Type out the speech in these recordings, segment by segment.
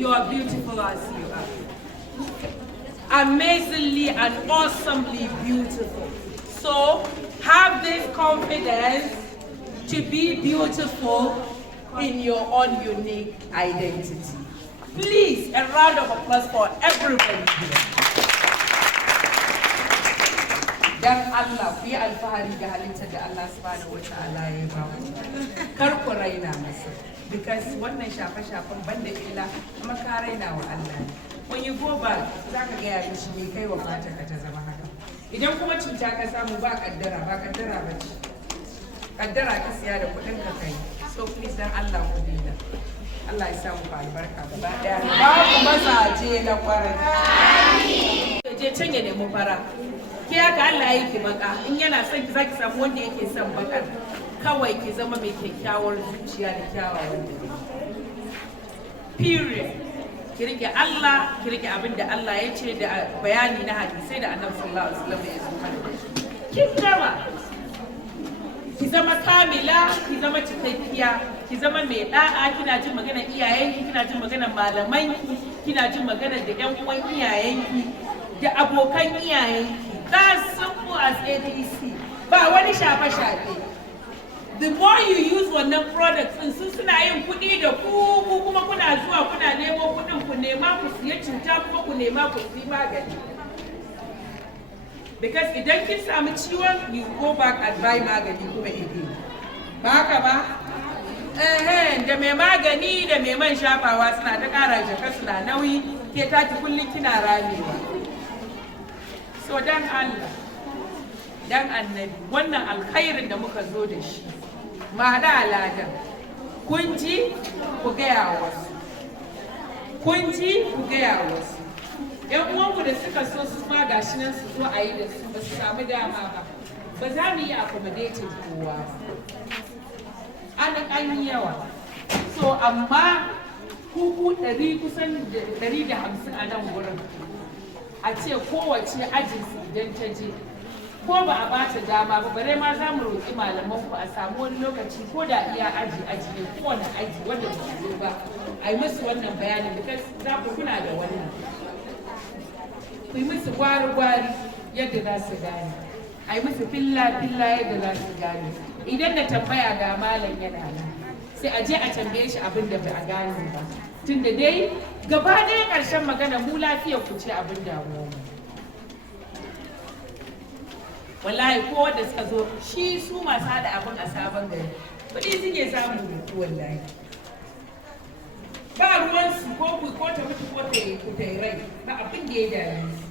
You are beautiful as you are. Amazingly and awesomely beautiful. So have this confidence to be beautiful in your own unique identity. Please, a round of applause for everybody here. Dan Allah, ku yi alfahari ga halittar da Allah subhanahu wa ta'ala ya ba mu. Kar ku raina masa. Because wannan shafe-shafen banda illa kuma ka raina wa Allah. When you go back, za ka gaya mishi me kai wa fata ka ta zama haka. Idan kuma cuta ka samu ba kaddara ba ce. Kaddara ka siya da kuɗin ka kai. So please dan Allah ku dina. Allah ya samu ku albarka gaba ɗaya. Ba ku mazaje na kwarai. Je can ya nemi fara. Ke haka Allah yake baka. In yana son ki zaki samu wanda yake son bakar. Kawai ki zama mai kyakkyawar zuciya da kyawawan dabi'u. Period. Ki rike Allah, ki rike abin da Allah ya ce da bayani na hadisai da Annabi sallallahu alaihi wasallam ya zo mana da shi. Ki gama. Ki zama kamila, ki zama cikakkiya, ki zama mai da'a, kina jin maganar iyayenki, kina jin maganar malamanki, kina jin maganar da ƴan uwan iyayenki, da abokan iyayenki. That's simple as ABC. Ba wani shafe-shafe. The more you use wannan products din sun suna yin kuɗi da ku kuma kuna zuwa kuna nemo kuɗin ku nema ku siya cuta kuma ku nema ku siya magani. Because idan kin samu ciwon you go back and buy magani kuma again. Ba haka ba? Da mai magani da mai man shafawa suna ta ƙara jaka suna nauyi ke taki kullum kina ramewa. So dan Allah, dan annabi, wannan alkhairin da muka zo da shi, ma da aladan, kun ji ku gaya wasu. Kun ji ku gaya wasu. ‘Yan uwanku da suka so su ma gashi nan su zo a yi da su ba su samu dama ba. Ba za mu yi accommodating kowa ba. An yi yawa. So amma kuku kusan 150 a nan wurin. A ce kowace ajinsu idan ta je ko ba a bata dama ba bare ma za mu roƙi malaman ku a samu wani lokaci ko da iya aji ne kowane aji wanda ba su zo ba a yi musu wannan bayanin because za ku kuna da wannan ku yi musu gwari-gwari yadda za su gane a yi musu filla-filla yadda za su gane idan da tambaya ga malam yana nan sai a je a tambaye shi abin da ba a gane ba tunda dai gaba ɗaya ƙarshen magana mu lafiyar ku ce abin damuwa mu wallahi ko wanda suka zo shi su masu haɗa abin a sabon gari kuɗi suke samu rutu wallahi ba ruwansu ko ta mutu ko ta yi rai ba abin da ya dame su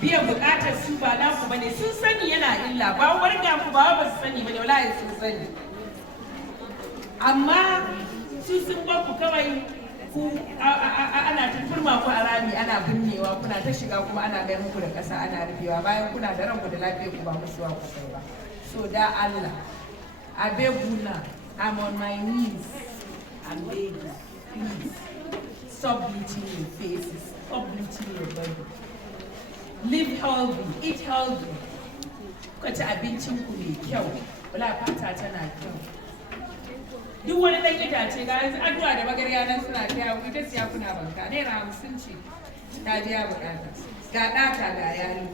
biyan buƙatar su ba naku bane sun sani yana illa ba warga ku ba su sani bane wallahi sun sani amma su sun ba ku kawai ku ana ta turma ku a rami ana binnewa kuna ta shiga kuma ana kai muku da ƙasa ana rufewa bayan kuna da ranku da lafiyar ku ba musuwa ku sai ba so da Allah I beg Kuna I'm on my knees I'm begging please stop bleaching your faces stop bleaching your body live healthy eat healthy ku ci abincin ku mai kyau wala fata tana kyau duk wani ɗan itace ga yanzu addu'a da magarya nan suna taya ku ita siya kuna banka naira 50 ce ta biya bukata ga ɗata ga yaro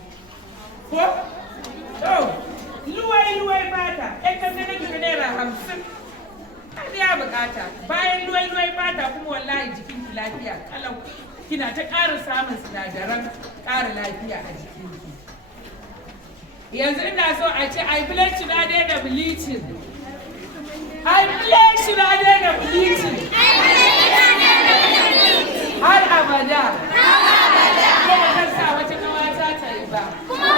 ko to luwai fata ɗan kan na gida naira 50 ta biya bukata bayan luwai fata kuma wallahi jikin ki lafiya kalau kina ta ƙara samun sinadaran ƙara lafiya a jikinki yanzu ina so a ce ai Bilicin na daina Bilicin I pledge to Daina Bilicin. Har abada. Kuma zan sa wata kawata ta yi ba. Kuma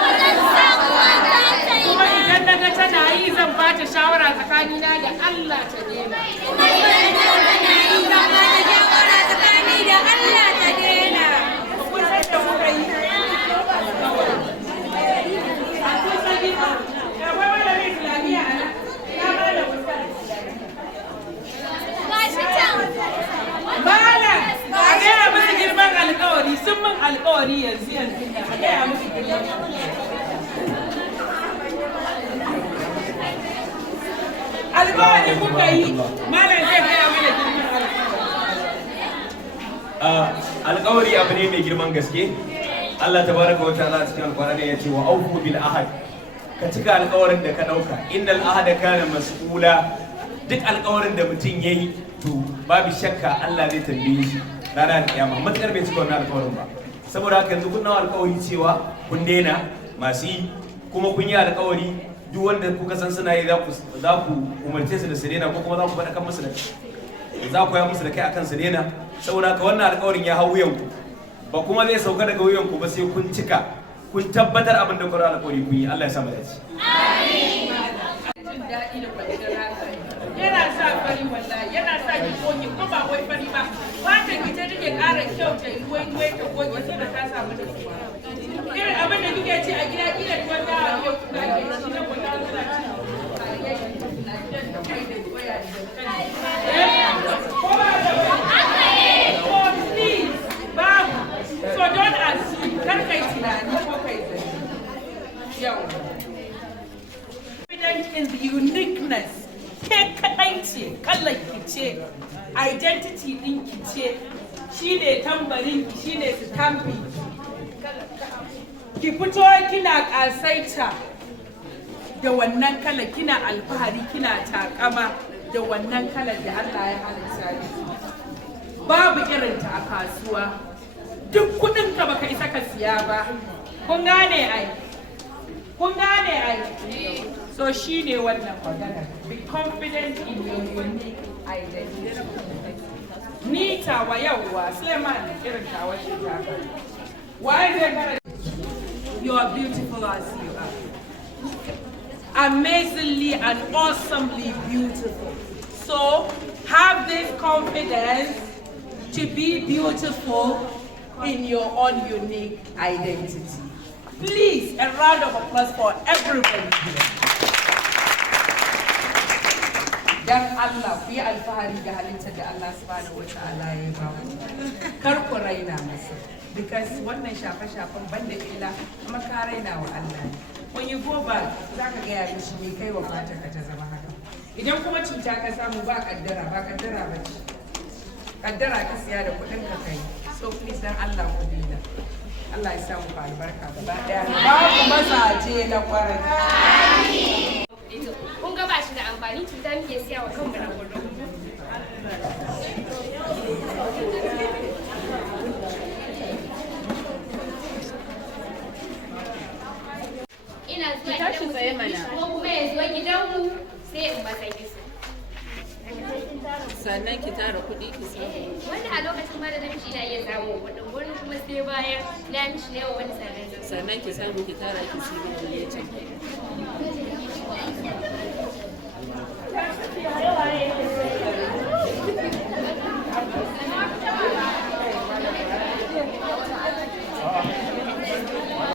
idan na ga tana yi zan ba ta shawara tsakanina da Allah ta daina. Kun san da muka yi. Akwai wani Islamiyya a nan. Ya ba da Malam, a gaya musu girman alkawari, sun min alkawari yanzu a gaya musu girman alkawari kuka yi, malam zai gaya mana girman alkawari. alƙawari abu ne mai girman gaske. Allah tabaraka wa ta'ala cikin alƙur'ani ya ce wa aufu bil ahad, ka cika alƙawarin da ka ɗauka. Innal ahada kana mas'ula, duk alƙawarin da mutum yayi to babu shakka Allah zai tambaye shi ranar kiyama matakar bai cika wannan alƙawarin ba. Saboda haka yanzu kun nawa alƙawari cewa kun daina masu yi, kuma kun yi alƙawari duk wanda kuka san suna yi za ku umarce su da su daina, ko kuma za ku faɗa kan musu da za ku koya musu da kai akan su daina. Saboda haka wannan alƙawarin ya hau wuyanku, ba kuma zai sauka daga wuyanku ba sai kun cika, kun tabbatar abin da kuka alƙawari kun yi. Allah ya sa mu dace. Amin. Jin daɗi da kwanciyar hankali. Yana sa fari wallahi, yana sa ki goge ko ba wai fari ba. Fatan ki ta take ƙara kyau ta yi wai ta goge sai da ta samu da kuwa. Irin abin da kike ci a gida kila tuwon dawa yau kuka ke ci na kwata suna ci. So don't assume, kar kai tunani ko kai zai. Yau. Confident in the uniqueness. Ke kaɗai ce, kallon ki ce, identity ɗin ki ce, shi ne tambarin ki, shi ne stamping. Ki fito kina ƙasaita da wannan kala, kina alfahari, kina takama da wannan kala da Allah ya halitta ki. Babu irinta a kasuwa. Duk kudin ka baka isa ka siya ba. Kun gane ai? Kun gane ai? So shine wannan magana. Be confident in your unique identity. Ni tawa yawwa, Suleiman irin tawa shi ta. Why zai fara? You are beautiful as you are. Amazingly and awesomely beautiful. So have this confidence to be beautiful in your own unique identity. Please, a round of applause for everybody here. Dan Allah, ku yi alfahari da halittar da Allah subhanahu wa ta'ala ya ba mu. Kar ku raina masa. Because wannan shafe-shafen banda illa kuma ka raina wa Allah. When you go back, za ka gaya mishi me kai wa fatar ka ta zama haka. Idan kuma cuta ka samu ba kaddara ba ce. Kaddara ka siya da kuɗin ka kai. So please dan Allah ku dina. Allah ya samu ku albarka gaba daya. Babu mazaje na kwarai. Kun ga ba shi da amfani, cuta muke siya wa kanmu na kullum. Ina zuwa gidanmu ko kuma ya zo gidanmu sai in masa kiso. Sannan ki tara kuɗi ki samu. Wanda a lokacin ma da namiji na iya samun kuɗin, wurin kuma sai bayan na mishi ne wa wani sannan. Sannan ki samu ki tara ki siyo da